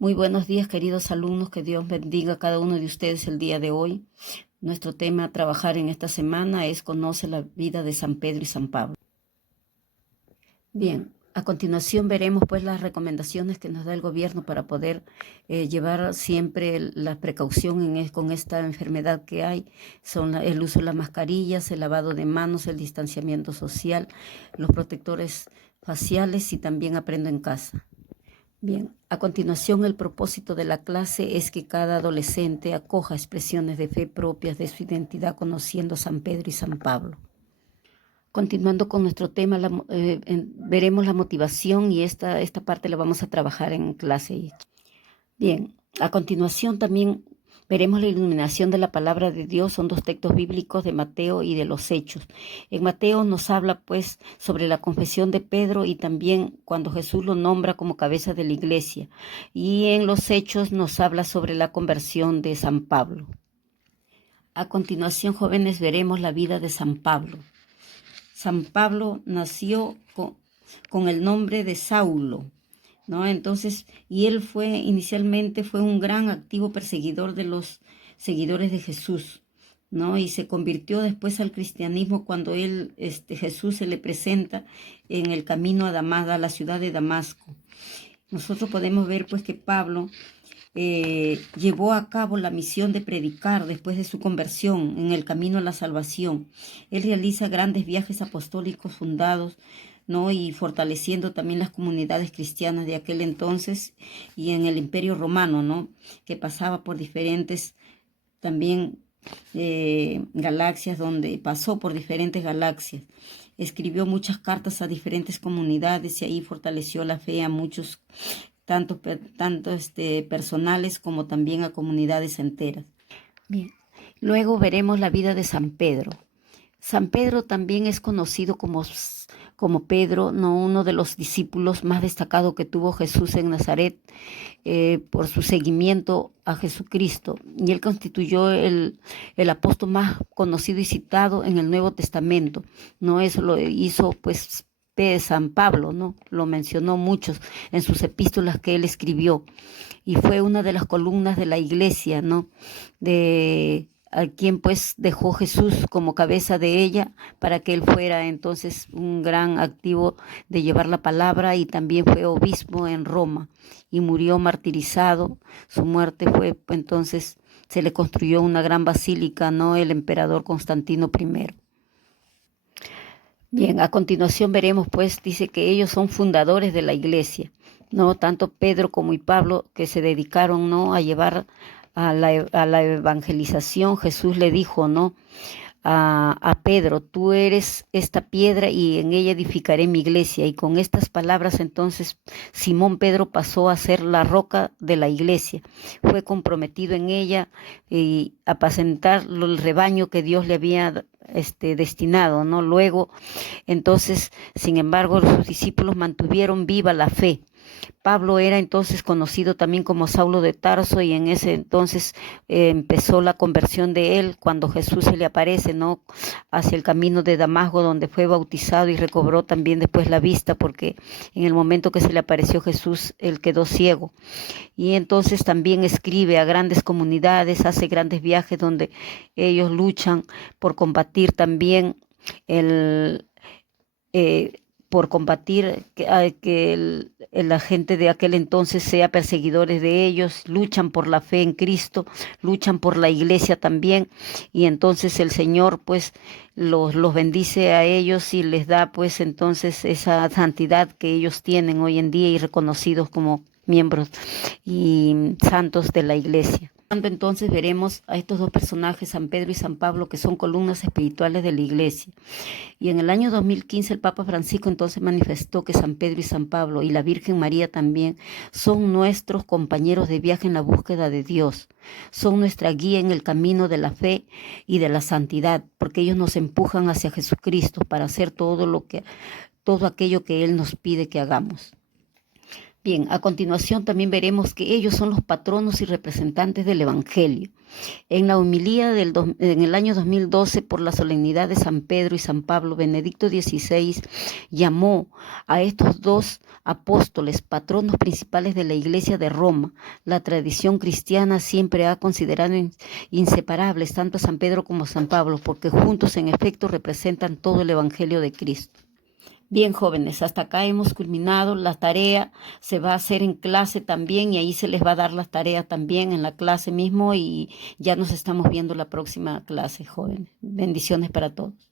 Muy buenos días, queridos alumnos. Que Dios bendiga a cada uno de ustedes el día de hoy. Nuestro tema a trabajar en esta semana es Conoce la vida de San Pedro y San Pablo. Bien, a continuación veremos pues las recomendaciones que nos da el gobierno para poder llevar siempre la precaución con esta enfermedad que hay. Son el uso de las mascarillas, el lavado de manos, el distanciamiento social, los protectores faciales y también aprendo en casa. Bien, a continuación el propósito de la clase es que cada adolescente acoja expresiones de fe propias de su identidad conociendo a San Pedro y San Pablo. Continuando con nuestro tema, veremos la motivación y esta parte la vamos a trabajar en clase. Bien, a continuación también veremos la iluminación de la palabra de Dios. Son dos textos bíblicos de Mateo y de los Hechos. En Mateo nos habla pues sobre la confesión de Pedro y también cuando Jesús lo nombra como cabeza de la iglesia. Y en los Hechos nos habla sobre la conversión de San Pablo. A continuación, jóvenes, veremos la vida de San Pablo. San Pablo nació con el nombre de Saulo, ¿no? Entonces, y él inicialmente fue un gran activo perseguidor de los seguidores de Jesús, ¿no? Y se convirtió después al cristianismo cuando Jesús se le presenta en el camino a la ciudad de Damasco. Nosotros podemos ver pues que Pablo llevó a cabo la misión de predicar después de su conversión en el camino a la salvación. Él realiza grandes viajes apostólicos fundados, ¿no? Y fortaleciendo también las comunidades cristianas de aquel entonces y en el Imperio Romano, ¿no? Que pasaba por diferentes también galaxias, donde pasó por diferentes galaxias. Escribió muchas cartas a diferentes comunidades y ahí fortaleció la fe a muchos tanto personales como también a comunidades enteras. Bien, luego veremos la vida de San Pedro. San Pedro también es conocido como Pedro, ¿no? Uno de los discípulos más destacados que tuvo Jesús en Nazaret por su seguimiento a Jesucristo. Y él constituyó el apóstol más conocido y citado en el Nuevo Testamento, ¿no? Eso lo hizo pues San Pablo, ¿no? Lo mencionó muchos en sus epístolas que él escribió y fue una de las columnas de la iglesia, ¿no? A quien pues dejó Jesús como cabeza de ella para que él fuera entonces un gran activo de llevar la palabra, y también fue obispo en Roma y murió martirizado. Su muerte fue entonces, se le construyó una gran basílica, ¿no? El emperador Constantino I. Bien, a continuación veremos, pues, dice que ellos son fundadores de la iglesia, ¿no? Tanto Pedro como Pablo, que se dedicaron, ¿no? A llevar a la evangelización. Jesús le dijo, ¿no? A Pedro: tú eres esta piedra y en ella edificaré mi iglesia. Y con estas palabras entonces Simón Pedro pasó a ser la roca de la iglesia. Fue comprometido en ella y apacentar el rebaño que Dios le había destinado, ¿no? Luego, entonces, sin embargo, sus discípulos mantuvieron viva la fe. Pablo era entonces conocido también como Saulo de Tarso, y en ese entonces empezó la conversión de él cuando Jesús se le aparece, ¿no? Hacia el camino de Damasco, donde fue bautizado y recobró también después la vista, porque en el momento que se le apareció Jesús, él quedó ciego. Y entonces también escribe a grandes comunidades, hace grandes viajes donde ellos luchan por combatir también por combatir que la gente de aquel entonces sea perseguidores de ellos. Luchan por la fe en Cristo, luchan por la iglesia también, y entonces el Señor pues los bendice a ellos y les da pues entonces esa santidad que ellos tienen hoy en día y reconocidos como miembros y santos de la iglesia. Entonces veremos a estos dos personajes, San Pedro y San Pablo, que son columnas espirituales de la iglesia. Y en el año 2015 el Papa Francisco entonces manifestó que San Pedro y San Pablo y la Virgen María también son nuestros compañeros de viaje en la búsqueda de Dios. Son nuestra guía en el camino de la fe y de la santidad, porque ellos nos empujan hacia Jesucristo para hacer todo aquello que Él nos pide que hagamos. Bien, a continuación también veremos que ellos son los patronos y representantes del Evangelio. En la homilía en el año 2012 por la solemnidad de San Pedro y San Pablo, Benedicto XVI llamó a estos dos apóstoles patronos principales de la Iglesia de Roma. La tradición cristiana siempre ha considerado inseparables tanto a San Pedro como a San Pablo, porque juntos en efecto representan todo el Evangelio de Cristo. Bien, jóvenes, hasta acá hemos culminado. La tarea se va a hacer en clase también y ahí se les va a dar las tareas también en la clase mismo y ya nos estamos viendo la próxima clase, jóvenes. Bendiciones para todos.